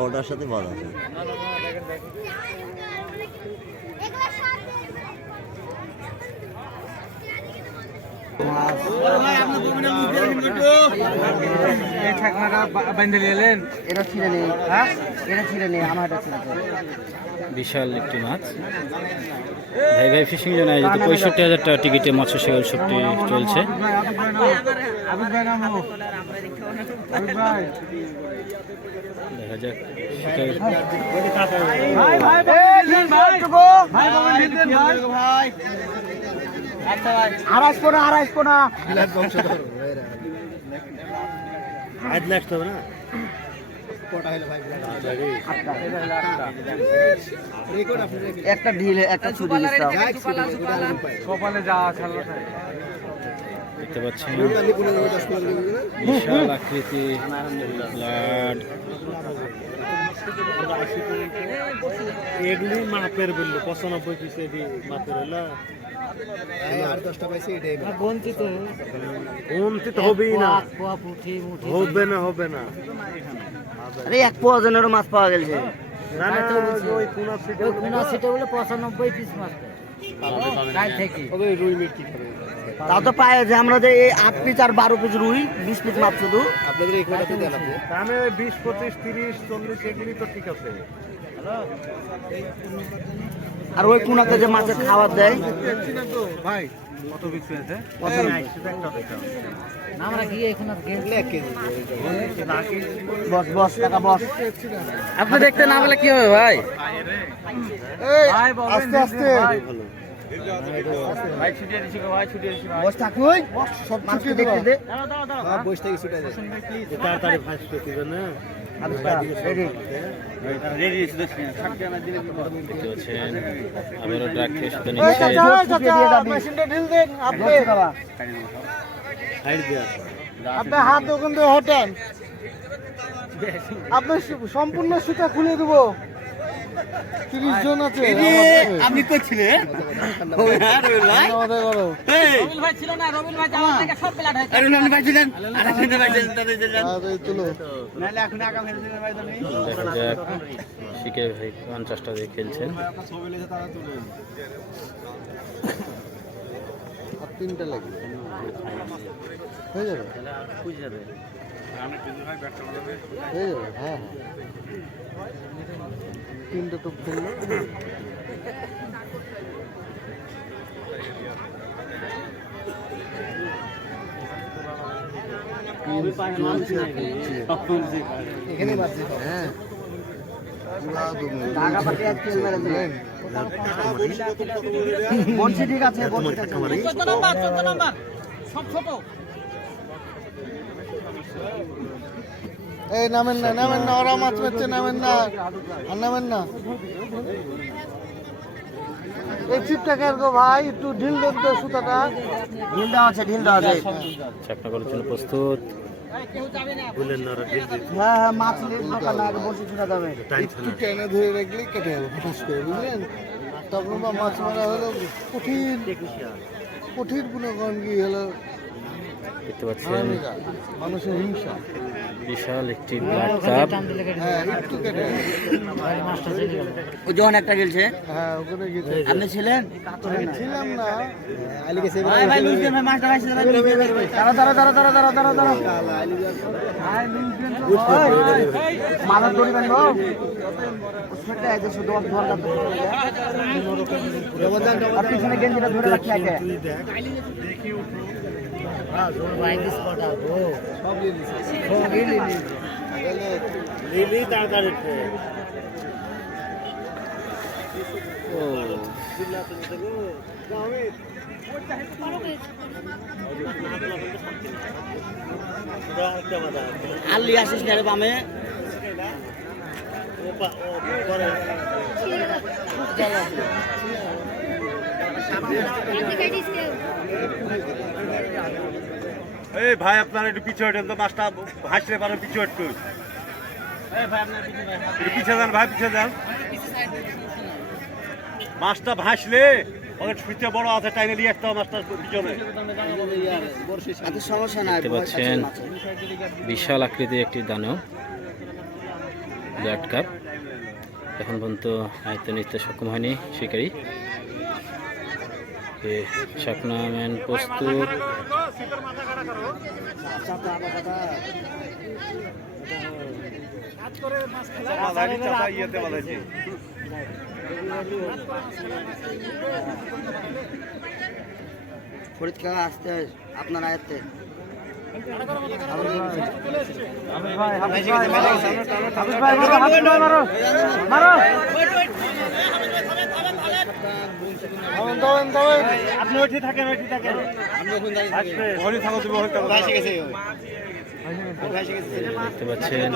ওটার সাথে বাধা আছে। বিশাল একটি মাছ ভাই ভাই ফিশিং জন্য আয়োজিত 65,000 টাকা টিকিটে মৎস্য শিকার উৎসবটি চলছে। দেখা যাক একটা ঢিলে একটা ছুটি দেখতে পাচ্ছেন বিশাল আকৃতি ব্লাড এগুলি মাপের বললো 95 পিস মাপের হলো বঞ্চিত হবেই না, হবে না। আরে এক পোয়াজনের মাছ পাওয়া গেছে। না না ওই কোনা সিটে বলে 95 পিস মাছ কাল থেকে রুই মিট কি করে তাও তো পায় যে আমরা যে 8 পিস আর 12 পিস রুই 20 পিস মাছ শুধু আপনাদের এই কোটাতে দেন আপনি তাহলে 20 25 30 40 এগুলি তো ঠিক আছে। আর ওই কোনাতে যে মাছের খাবার দেয় ভাই কত বিক্রি আছে কত আমরা গিয়ে এখন আর গেলে 1 কেজি বস টাকা বস। আপনি দেখতে না বলে কি হবে ভাই? এই আস্তে আস্তে ভাই ছুটিয়ে দিছি গো ভাই, ছুটিয়ে দিছি ভাই। বস থাকুই সব মাছ দেখতে দে। দাও বস থেকে ছুটে দে তাড়াতাড়ি ফাঁস করতে হবে না। আবারও ট্রাক শুধু আপনি হাত ওখান থেকে হটেন, আপনি সম্পূর্ণ সুতা খুলে দেবো। 30 জন আছে। আপনি কই ছিলেন? রবিল ভাই ছিল না, রবিল ভাই যাওয়ার থেকে সব প্লেট হয়েছে। আরে রবিল ভাই ছিলেন, আরে শুনতে পাইছেন তাদের যে চলো নালে এখন আগাম হেরে দিবেন ভাই তুমি। দেখা যাক শিকে ভাই 50টা দিয়ে খেলছেন। আর 3টা লাগবে হয়ে যাবে হয়ে যাবে। হ্যাঁ 3টা তো খেললো। এখানে বাজছে হ্যাঁ বলছি ঠিক আছে বলছি 14 নাম্বার সব ছোট। এই নামেন না ওরা মাছ মারছে, নামেন না আর নামেন না। এই চিপটা কেন ভাই একটু ঢিল দেন তো সুতাটা। ঢিল দেওয়া আছে চাকনা করার জন্য প্রস্তুত। হ্যাঁ মাছ দোকান না আগে বসে শুনা যাবে। একটু টেনে ধরে রাখলেই কেটে যাবে হঠাৎ করে, বুঝলেন? তখন বা মাছ মারা হলো কঠিন গুণগণ কি হলো দেখতে পাচ্ছেন মানুষের হিংসা। বিশাল একটি ব্ল্যাক কাপ। হ্যাঁ একটু কেটে ওই যখন একটা গেলছে হ্যাঁ ওখানে গেছে। আপনি ছিলেন? ছিলাম না ভাই ভাই লুজ দেন ভাই, মাছটা ভাই দাঁড়া মাথা দড়ি বাঁধো সেটা এই যে শুধু ধরলা আর পিছনে গেঞ্জিটা ধরে রাখি আগে। আলি আসিস না রে বামে এই ভাই আপনার একটু পিছু হটেন তো, মাছটা ভাসলে পারেন পিছু হটু, পিছিয়ে যান ভাই, পিছিয়ে যান। মাছটা ভাসলে ওকে ছুঁতে বড় আছে, টাইনে নিয়ে আসতে হবে মাছটার পিছনে। সমস্যা নাই দেখতে পাচ্ছেন বিশাল আকৃতির একটি দানব ব্লাড কাপ, এখন পর্যন্ত আয়ত্ত নিতে সক্ষম হয়নি শিকারী। শাকনা ম্যান প্রস্তুত। ফরিদ কাকা আসতে আপনার আয়ত্তে আপনি ওইটি থাকেন, ওইটি থাকেন, ওইটি থাকো তুমি, দেখতে পাচ্ছেন